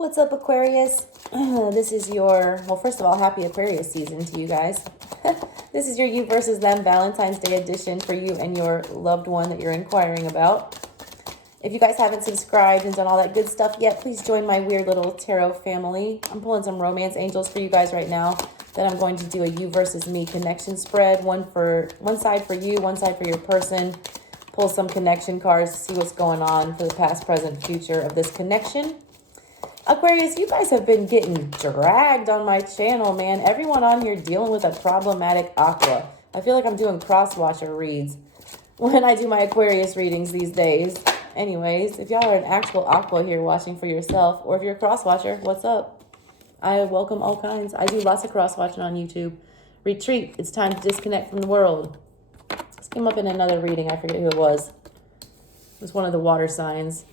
What's up, Aquarius? This is your, well, first of all, happy Aquarius season to you guys. This is your you versus them Valentine's Day edition for you and your loved one that you're inquiring about. If you guys haven't subscribed and done all that good stuff yet, please join my weird little tarot family. I'm pulling some romance angels for you guys right now. Then I'm going to do a you versus me connection spread. One side for you, one side for your person. Pull some connection cards to see what's going on for the past, present, future of this connection. Aquarius, you guys have been getting dragged on my channel, man. Everyone on here dealing with a problematic aqua. I feel like I'm doing cross-watcher reads when I do my Aquarius readings these days. Anyways, if y'all are an actual aqua here watching for yourself, or if you're a cross-watcher, what's up? I welcome all kinds. I do lots of cross-watching on YouTube. Retreat. It's time to disconnect from the world. This came up in another reading. I forget who it was. It was one of the water signs.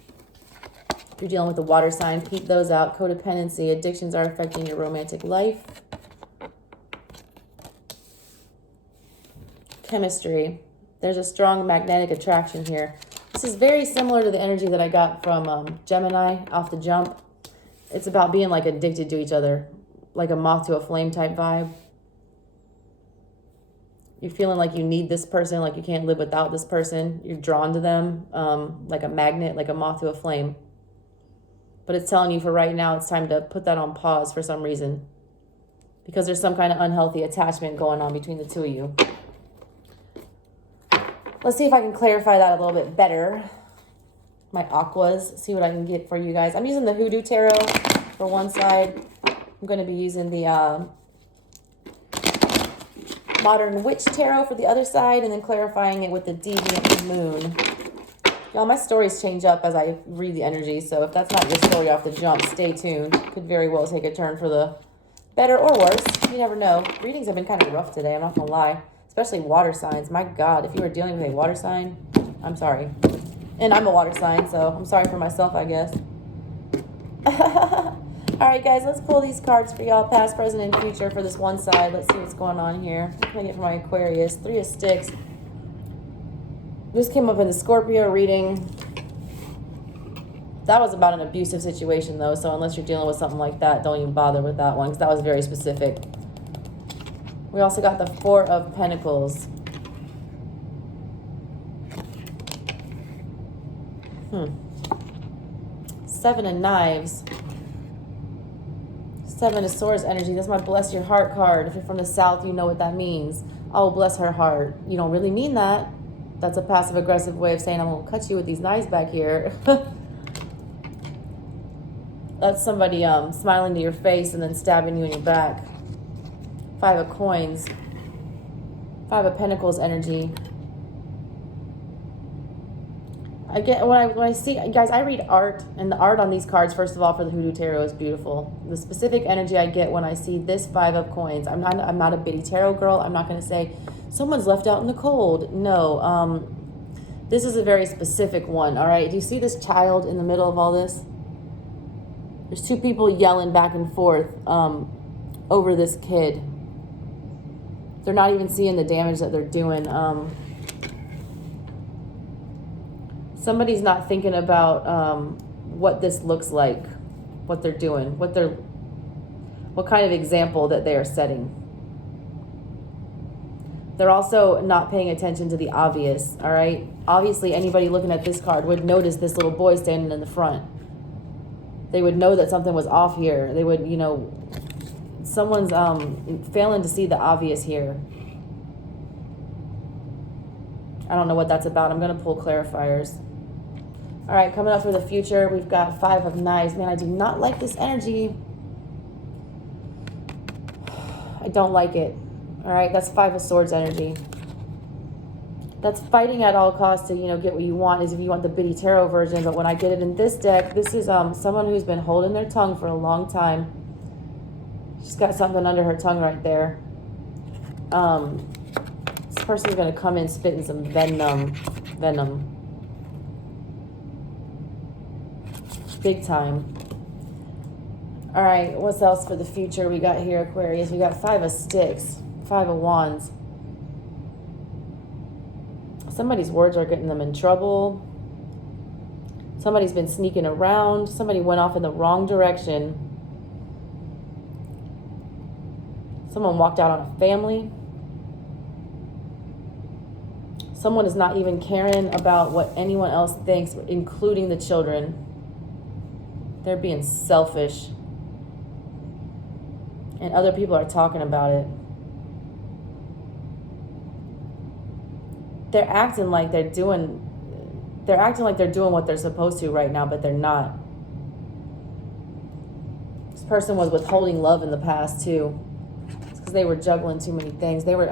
If you're dealing with the water sign, keep those out. Codependency, addictions are affecting your romantic life. Chemistry. There's a strong magnetic attraction here. This is very similar to the energy that I got from Gemini off the jump. It's about being like addicted to each other, like a moth to a flame type vibe. You're feeling like you need this person, like you can't live without this person. You're drawn to them like a magnet, like a moth to a flame. But it's telling you for right now, it's time to put that on pause for some reason. Because there's some kind of unhealthy attachment going on between the two of you. Let's see if I can clarify that a little bit better. My aquas, see what I can get for you guys. I'm using the Hoodoo Tarot for one side. I'm going to be using the Modern Witch Tarot for the other side. And then clarifying it with the Deviant Moon. Y'all, my stories change up as I read the energy, so if that's not your story off the jump, stay tuned. Could very well take a turn for the better or worse. You never know. Readings have been kind of rough today, I'm not going to lie. Especially water signs. My God, if you were dealing with a water sign, I'm sorry. And I'm a water sign, so I'm sorry for myself, I guess. All right, guys, let's pull these cards for y'all, past, present, and future for this one side. Let's see what's going on here. What can I get for my Aquarius? 3 of Sticks. This came up in the Scorpio reading. That was about an abusive situation, though, so unless you're dealing with something like that, don't even bother with that one, because that was very specific. We also got the 4 of Pentacles. 7 of Knives. 7 of Swords energy. That's my bless your heart card. If you're from the South, you know what that means. Oh, bless her heart. You don't really mean that. That's a passive-aggressive way of saying I'm going to cut you with these knives back here. That's somebody smiling to your face and then stabbing you in your back. 5 of Coins. 5 of Pentacles energy. I get when I see, guys, I read art, and the art on these cards, first of all, for the Hoodoo Tarot is beautiful. The specific energy I get when I see this 5 of Coins. I'm not a bitty tarot girl. I'm not going to say someone's left out in the cold. No, this is a very specific one, all right? Do you see this child in the middle of all this? There's 2 people yelling back and forth over this kid. They're not even seeing the damage that they're doing. Somebody's not thinking about what this looks like, what they're doing, what kind of example that they are setting. They're also not paying attention to the obvious, all right? Obviously, anybody looking at this card would notice this little boy standing in the front. They would know that something was off here. They would, you know, someone's failing to see the obvious here. I don't know what that's about. I'm going to pull clarifiers. All right, coming up for the future, we've got 5 of Knives. Man, I do not like this energy. I don't like it. All right, that's 5 of Swords energy. That's fighting at all costs to, you know, get what you want, is if you want the bitty tarot version. But when I get it in this deck, this is someone who's been holding their tongue for a long time. She's got something under her tongue right there. This person's going to come in spitting some venom. Big time. All right, what's else for the future we got here, Aquarius? We got 5 of Sticks, 5 of Wands. Somebody's words are getting them in trouble. Somebody's been sneaking around. Somebody went off in the wrong direction. Someone walked out on a family. Someone is not even caring about what anyone else thinks, including the children. They're being selfish. And other people are talking about it. They're acting like they're doing what they're supposed to right now, but they're not. This person was withholding love in the past too. It's because they were juggling too many things. They were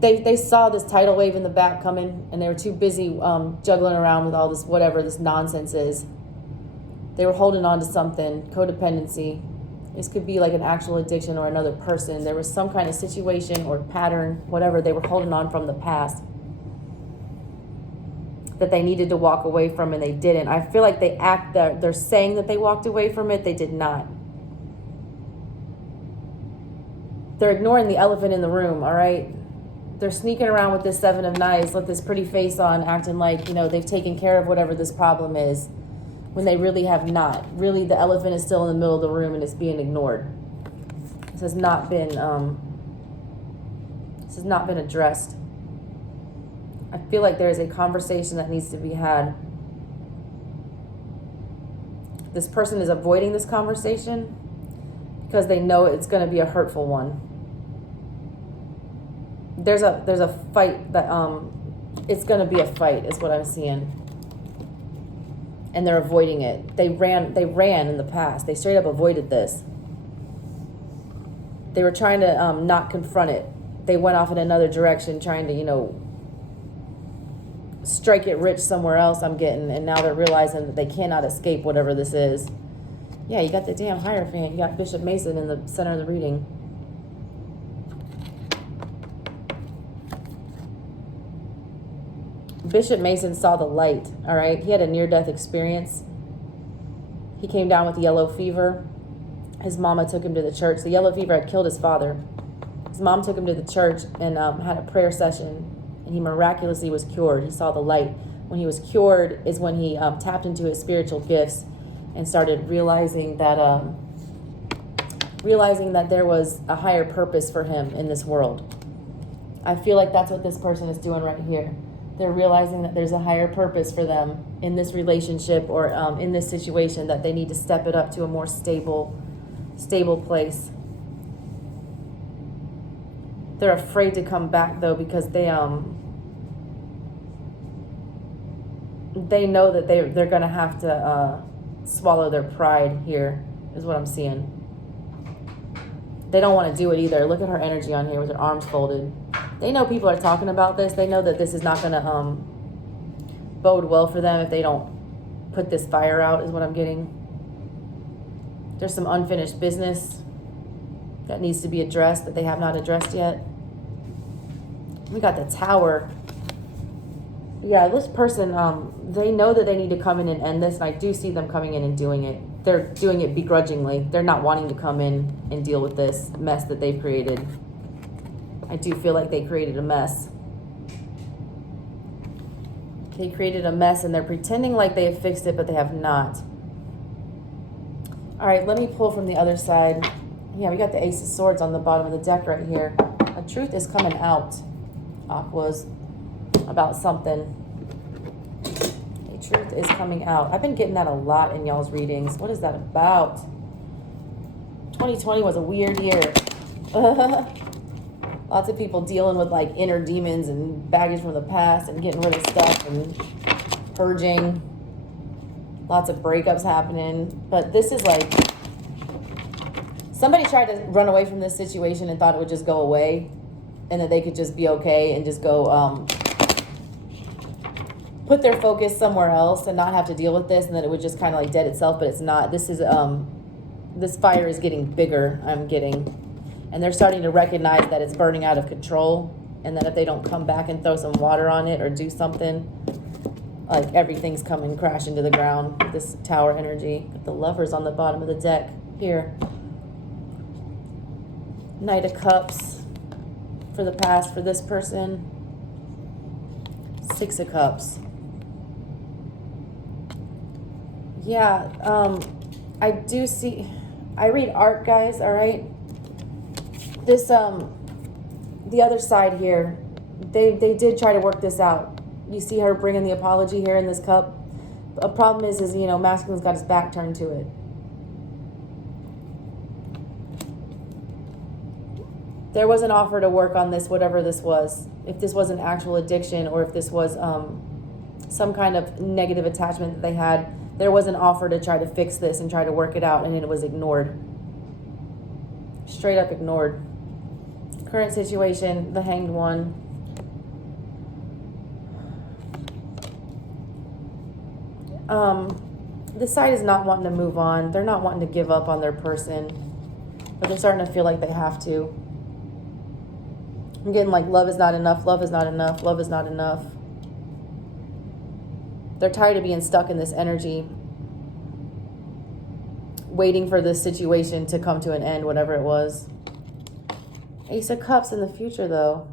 they saw this tidal wave in the back coming, and they were too busy juggling around with all this whatever this nonsense is. They were holding on to something, codependency. This could be like an actual addiction or another person. There was some kind of situation or pattern, whatever, they were holding on from the past that they needed to walk away from, and they didn't. I feel like they're saying that they walked away from it. They did not. They're ignoring the elephant in the room, all right? They're sneaking around with this Seven of Knives with this pretty face on, acting like, they've taken care of whatever this problem is, when they really have not. Really, the elephant is still in the middle of the room and it's being ignored. This has not been addressed. I feel like there is a conversation that needs to be had. This person is avoiding this conversation because they know it's going to be a hurtful one. There's a fight that it's going to be a fight is what I'm seeing. And they're avoiding it. They ran in the past. They straight up avoided this. They were trying to not confront it. They went off in another direction, trying to, strike it rich somewhere else, I'm getting. And now they're realizing that they cannot escape whatever this is. Yeah, you got the damn Hierophant. You got Bishop Mason in the center of the reading. Bishop Mason saw the light, all right? He had a near-death experience. He came down with yellow fever. His mama took him to the church. The yellow fever had killed his father. His mom took him to the church and had a prayer session, and he miraculously was cured. He saw the light. When he was cured is when he tapped into his spiritual gifts and started realizing that there was a higher purpose for him in this world. I feel like that's what this person is doing right here. They're realizing that there's a higher purpose for them in this relationship or in this situation, that they need to step it up to a more stable place. They're afraid to come back though, because they know that they're gonna have to swallow their pride here, is what I'm seeing. They don't want to do it either. Look at her energy on here with her arms folded. They know people are talking about this. They know that this is not going to bode well for them if they don't put this fire out, is what I'm getting. There's some unfinished business that needs to be addressed that they have not addressed yet. We got the Tower. Yeah, this person, they know that they need to come in and end this, and I do see them coming in and doing it. They're doing it begrudgingly. They're not wanting to come in and deal with this mess that they've created. I do feel like they created a mess. They created a mess and they're pretending like they have fixed it, but they have not. All right, let me pull from the other side. Yeah, we got the Ace of Swords on the bottom of the deck right here. A truth is coming out, Aquas, about something. Truth is coming out. I've been getting that a lot in y'all's readings. What is that about? 2020 was a weird year. Lots of people dealing with like inner demons and baggage from the past and getting rid of stuff and purging. Lots of breakups happening. But this is like, somebody tried to run away from this situation and thought it would just go away and that they could just be okay and just go put their focus somewhere else and not have to deal with this, and that it would just kind of like dead itself, but it's not. This is this fire is getting bigger, I'm getting, and they're starting to recognize that it's burning out of control, and that if they don't come back and throw some water on it or do something, like everything's coming crashing to the ground. This Tower energy. The Lovers on the bottom of the deck here. Knight of Cups for the past for this person. Six of Cups. Yeah, I do see, I read art, guys, all right? This, the other side here, they did try to work this out. You see her bringing the apology here in this cup. A problem is, you know, masculine's got his back turned to it. There was an offer to work on this, whatever this was. If this was an actual addiction or if this was some kind of negative attachment that they had, there was an offer to try to fix this and try to work it out, and it was ignored. Straight up ignored. Current situation, the Hanged One. This side is not wanting to move on. They're not wanting to give up on their person, but they're starting to feel like they have to. I'm getting like love is not enough, love is not enough, love is not enough. They're tired of being stuck in this energy, waiting for this situation to come to an end, whatever it was. Ace of Cups in the future, though.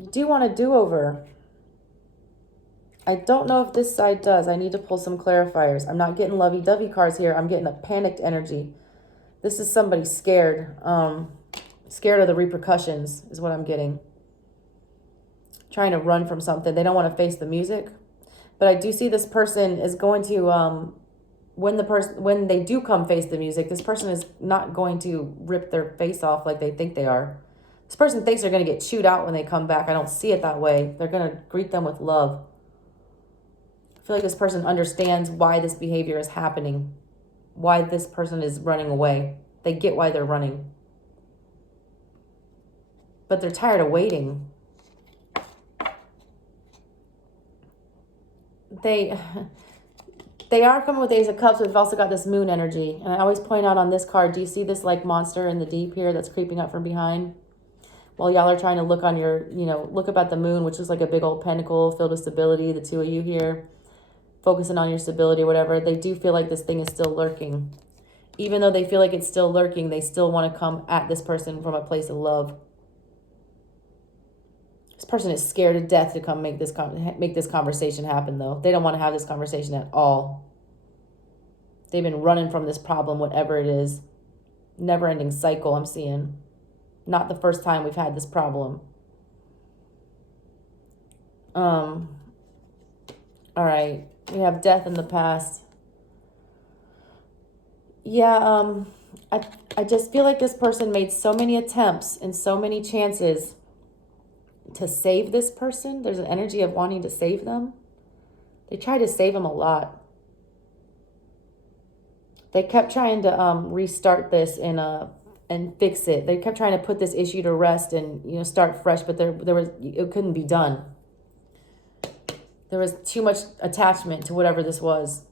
You do want a do-over. I don't know if this side does. I need to pull some clarifiers. I'm not getting lovey-dovey cards here. I'm getting a panicked energy. This is somebody scared. Scared of the repercussions is what I'm getting. Trying to run from something. They don't want to face the music. But I do see this person is going to, when they do come face the music, this person is not going to rip their face off like they think they are. This person thinks they're going to get chewed out when they come back. I don't see it that way. They're going to greet them with love. I feel like this person understands why this behavior is happening, why this person is running away. They get why they're running. But they're tired of waiting. They are coming with the Ace of Cups, but we've also got this moon energy. And I always point out on this card, do you see this like monster in the deep here that's creeping up from behind? While y'all are trying to look on your, look up at the moon, which is like a big old pentacle filled with stability, the two of you here, focusing on your stability or whatever, they do feel like this thing is still lurking. Even though they feel like it's still lurking, they still want to come at this person from a place of love. This person is scared to death to come make this conversation happen, though. They don't want to have this conversation at all. They've been running from this problem, whatever it is. Never-ending cycle, I'm seeing. Not the first time we've had this problem. All right. We have death in the past. Yeah, I just feel like this person made so many attempts and so many chances to save this person. There's an energy of wanting to save them. They tried to save them a lot. They kept trying to restart this and fix it. They kept trying to put this issue to rest and start fresh, but it couldn't be done. There was too much attachment to whatever this was.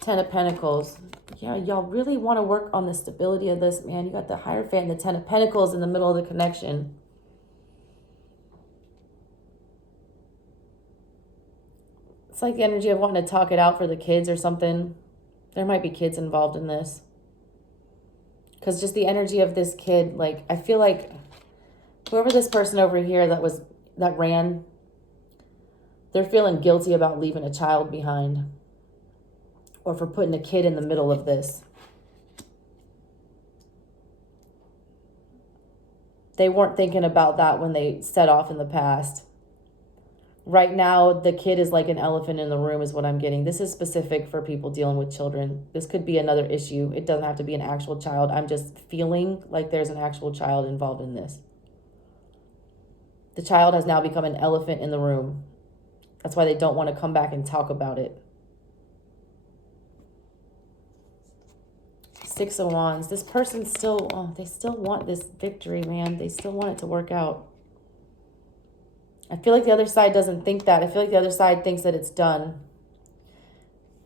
Ten of Pentacles. Yeah, y'all really want to work on the stability of this, man. You got the Hierophant and the Ten of Pentacles in the middle of the connection. It's like the energy of wanting to talk it out for the kids or something. There might be kids involved in this. Because just the energy of this kid, like, I feel like whoever this person over here that ran, they're feeling guilty about leaving a child behind. Or for putting a kid in the middle of this. They weren't thinking about that when they set off in the past. Right now, the kid is like an elephant in the room is what I'm getting. This is specific for people dealing with children. This could be another issue. It doesn't have to be an actual child. I'm just feeling like there's an actual child involved in this. The child has now become an elephant in the room. That's why they don't want to come back and talk about it. Six of Wands. This person they still want this victory, man. They still want it to work out. I feel like the other side doesn't think that. I feel like the other side thinks that it's done.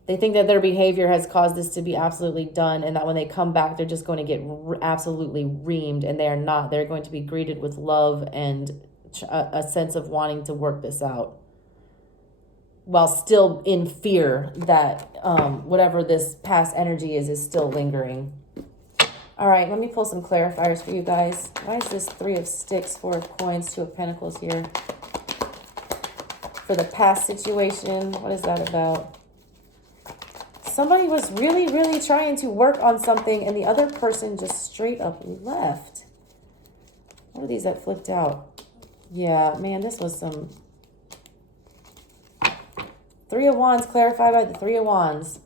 They think that their behavior has caused this to be absolutely done and that when they come back, they're just going to get absolutely reamed, and they are not. They're going to be greeted with love and a sense of wanting to work this out while still in fear that whatever this past energy is still lingering. All right, let me pull some clarifiers for you guys. Why is this 3 of Sticks, 4 of Coins, 2 of Pentacles here? for the past situation. What is that about? Somebody was really, really trying to work on something and the other person just straight up left. What are these that flipped out? Yeah, man, this was some... Three of Wands clarified by the Three of Wands.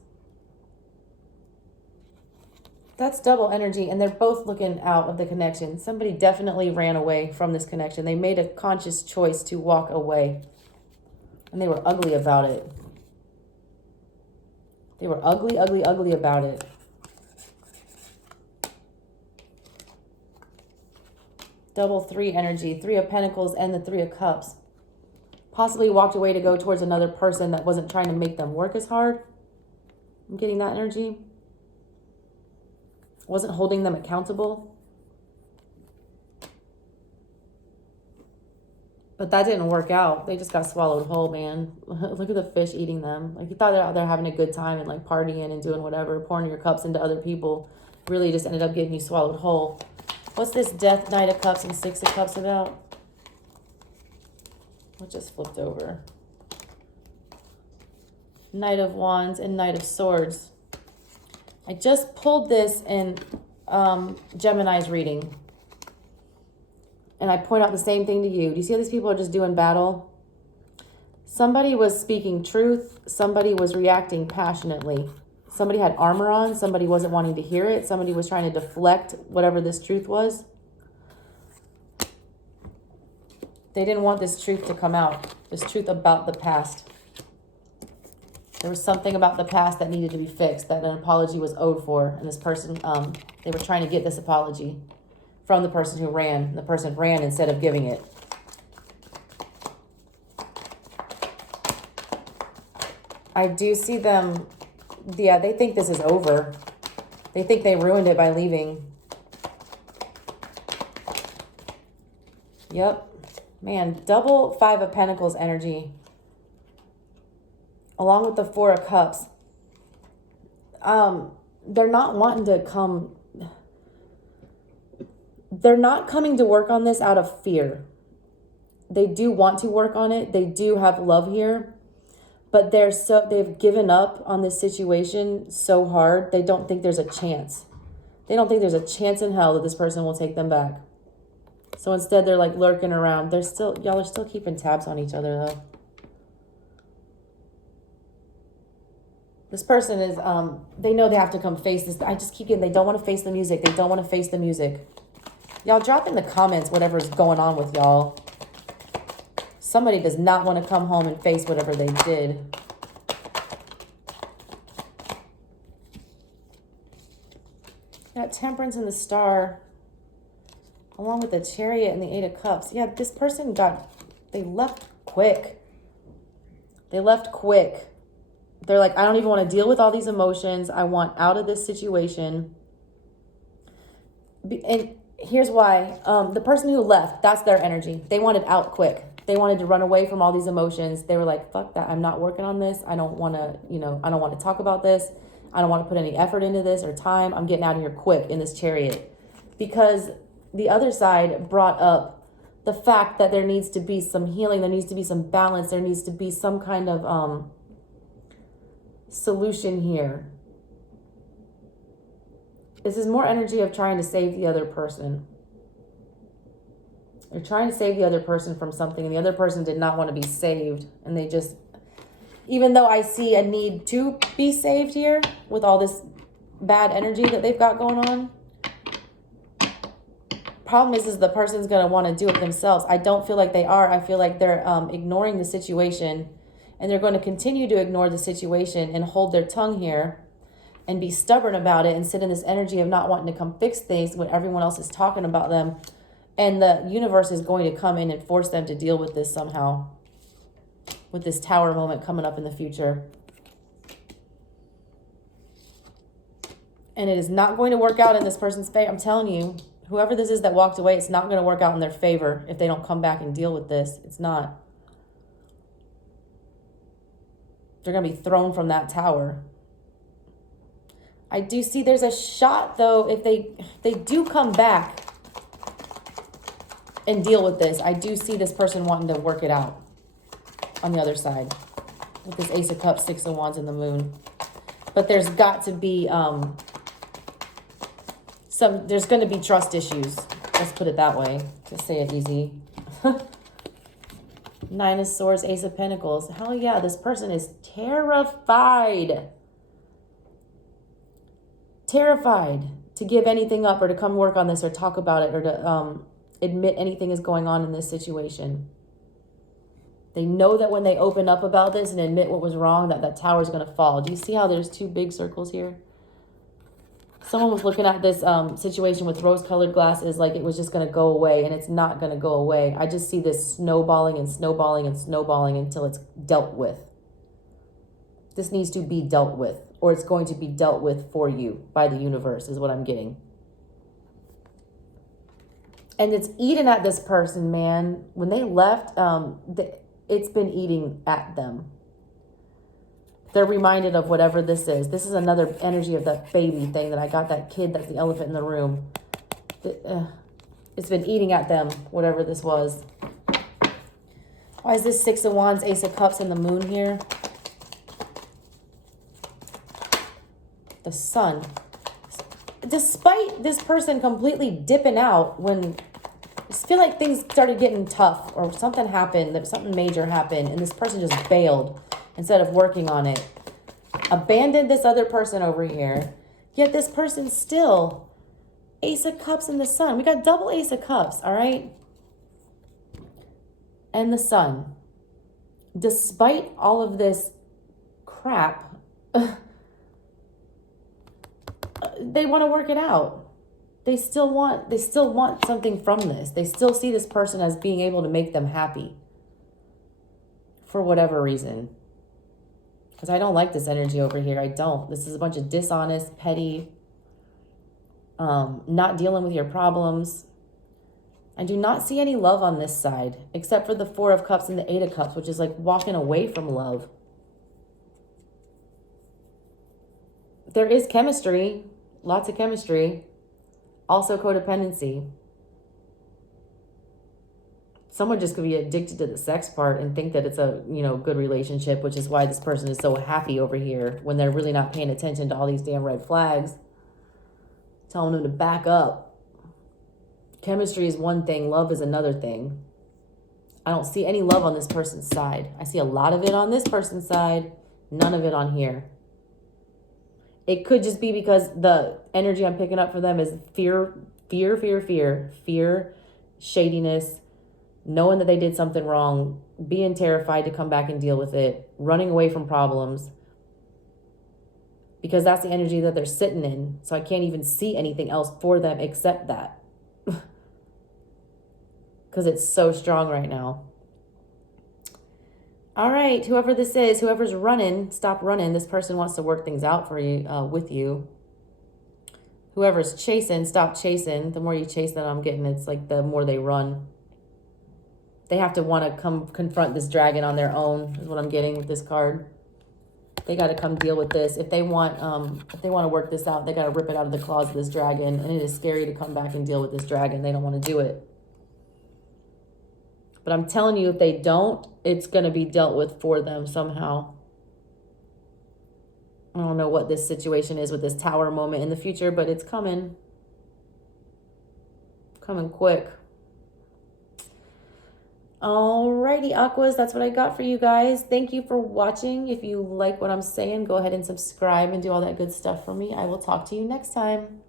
That's double energy, and they're both looking out of the connection. Somebody definitely ran away from this connection. They made a conscious choice to walk away. And they were ugly about it. They were ugly, ugly, ugly about it. Double three energy, Three of Pentacles and the Three of Cups. Possibly walked away to go towards another person that wasn't trying to make them work as hard. I'm getting that energy. Wasn't holding them accountable. But that didn't work out. They just got swallowed whole, man. Look at the fish eating them. Like, you thought they're out there having a good time and like partying and doing whatever, pouring your cups into other people. Really just ended up getting you swallowed whole. What's this Death, Knight of Cups, and Six of Cups about? What just flipped over? Knight of Wands and Knight of Swords. I just pulled this in Gemini's reading. And I point out the same thing to you. Do you see how these people are just doing battle? Somebody was speaking truth. Somebody was reacting passionately. Somebody had armor on. Somebody wasn't wanting to hear it. Somebody was trying to deflect whatever this truth was. They didn't want this truth to come out. This truth about the past. There was something about the past that needed to be fixed, that an apology was owed for. And this person, they were trying to get this apology from the person who ran. And the person ran instead of giving it. I do see them, yeah, they think this is over. They think they ruined it by leaving. Yep. Man, double Five of Pentacles energy. Along with the Four of Cups. They're not wanting to come. They're not coming to work on this out of fear. They do want to work on it. They do have love here. But they've given up on this situation so hard, they don't think there's a chance. They don't think there's a chance in hell that this person will take them back. So instead, they're like lurking around. Y'all are still keeping tabs on each other, though. This person is, they know they have to come face this. I just keep getting, they don't want to face the music. They don't want to face the music. Y'all drop in the comments whatever's going on with y'all. Somebody does not want to come home and face whatever they did. Got Temperance and the Star. Along with the Chariot and the Eight of Cups. Yeah, this person they left quick. They left quick. They're like, I don't even want to deal with all these emotions. I want out of this situation. And here's why. The person who left, that's their energy. They wanted out quick. They wanted to run away from all these emotions. They were like, fuck that. I'm not working on this. I don't want to, I don't want to talk about this. I don't want to put any effort into this or time. I'm getting out of here quick in this Chariot. Because the other side brought up the fact that there needs to be some healing. There needs to be some balance. There needs to be some kind of solution here. This is more energy of trying to save the other person. They're trying to save the other person from something, and the other person did not want to be saved. And they just, even though I see a need to be saved here with all this bad energy that they've got going on, problem is the person's going to want to do it themselves. I don't feel like they are. I feel like they're ignoring the situation, and they're going to continue to ignore the situation and hold their tongue here and be stubborn about it and sit in this energy of not wanting to come fix things when everyone else is talking about them. And the universe is going to come in and force them to deal with this somehow, with this Tower moment coming up in the future. And it is not going to work out in this person's favor. I'm telling you, whoever this is that walked away, it's not going to work out in their favor if they don't come back and deal with this. It's not. They're going to be thrown from that tower. I do see there's a shot, though, if they do come back and deal with this. I do see this person wanting to work it out. on the other side with this Ace of Cups, Six of Wands, and the Moon. But there's got to be there's going to be trust issues. Let's put it that way, to say it easy. Nine of Swords, Ace of Pentacles. Hell yeah, this person is terrified. Terrified to give anything up or to come work on this or talk about it or to admit anything is going on in this situation. They know that when they open up about this and admit what was wrong, that tower is going to fall. Do you see how there's two big circles here? Someone was looking at this situation with rose-colored glasses like it was just going to go away, and it's not going to go away. I just see this snowballing and snowballing and snowballing until it's dealt with. This needs to be dealt with, or it's going to be dealt with for you by the universe, is what I'm getting. And it's eating at this person, man. When they left, it's been eating at them. They're reminded of whatever this is. This is another energy of that baby thing that I got, that kid that's the elephant in the room. It's been eating at them, whatever this was. Why is this Six of Wands, Ace of Cups, and the Moon here? The Sun. Despite this person completely dipping out when I feel like things started getting tough or something happened, that something major happened, and this person just bailed instead of working on it. Abandoned this other person over here. Yet this person still, Ace of Cups and the Sun. We got double Ace of Cups, all right? And the Sun. Despite all of this crap, they want to work it out. They still want something from this. They still see this person as being able to make them happy for whatever reason. Because I don't like this energy over here. I don't. This is a bunch of dishonest, petty, not dealing with your problems. I do not see any love on this side, except for the Four of Cups and the Eight of Cups, which is like walking away from love. There is chemistry, lots of chemistry, also codependency. Someone just could be addicted to the sex part and think that it's a, good relationship, which is why this person is so happy over here when they're really not paying attention to all these damn red flags, telling them to back up. Chemistry is one thing, love is another thing. I don't see any love on this person's side. I see a lot of it on this person's side, none of it on here. It could just be because the energy I'm picking up for them is fear, shadiness, knowing that they did something wrong, being terrified to come back and deal with it, running away from problems, because that's the energy that they're sitting in. So I can't even see anything else for them except that, because it's so strong right now. All right, whoever this is, whoever's running, stop running. This person wants to work things out for you, with you. Whoever's chasing, stop chasing. The more you chase them, I'm getting, it's like the more they run. They have to want to come confront this dragon on their own, is what I'm getting with this card. They got to come deal with this. If they want to work this out, they got to rip it out of the claws of this dragon. And it is scary to come back and deal with this dragon. They don't want to do it. But I'm telling you, if they don't, it's going to be dealt with for them somehow. I don't know what this situation is with this tower moment in the future, but it's coming. Coming quick. Alrighty, Aquas, that's what I got for you guys. Thank you for watching. If you like what I'm saying, go ahead and subscribe and do all that good stuff for me. I will talk to you next time.